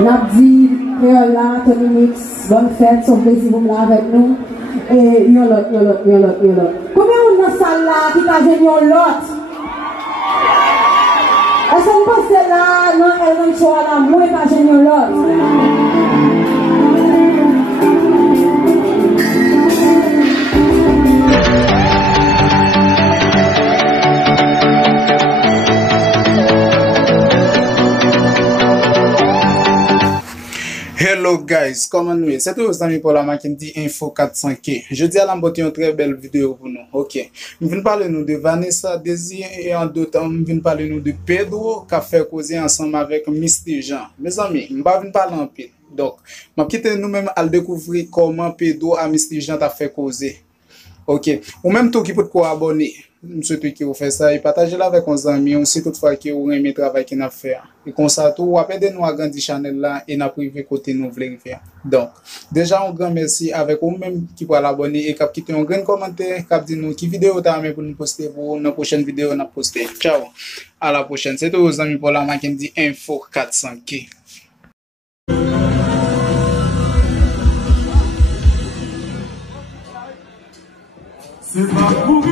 Nabdi, Créola, Tony Mix, bonne fête, son plaisir vous là avec nous. Et yon lot. Combien on a salle là qui t'a gêné yon lot? Est-ce qu'on passe là, non, elle va choisir là, moi pas gêné yon lot? Hello guys, comment nous? C'est tous amis pour la machine dit Info 400K. Je dis à la beauté une très belle vidéo pour nous. Ok. Nous venons parler nous de Vanessa Désir et en d'autres temps, nous venons parler nous de Pedro qui a fait causer ensemble avec Mr. Jean. Mes amis, nous venons parler en pile. Donc, je quitte nous-mêmes à découvrir comment Pedro à Mr. Jean t'a fait causer. Ok. Ou même tout qui peut te abonner. Monsieur qui vous fait ça et partagez là avec nos amis aussi toutefois qui vous aimez le travail qu'on a fait et comme ça tout ou appelez nous à grandir channel là et n'a privé côté nous voulons faire. Donc déjà un grand merci avec vous même qui pour l'abonner et qui quitter un grand commentaire qui dit nous qui vidéo t'as aimé pour nous poster pour nos prochaines vidéos on a poster. Ciao. À la prochaine. C'est tous amis pour la machine dit Info 400K. C'est pas pour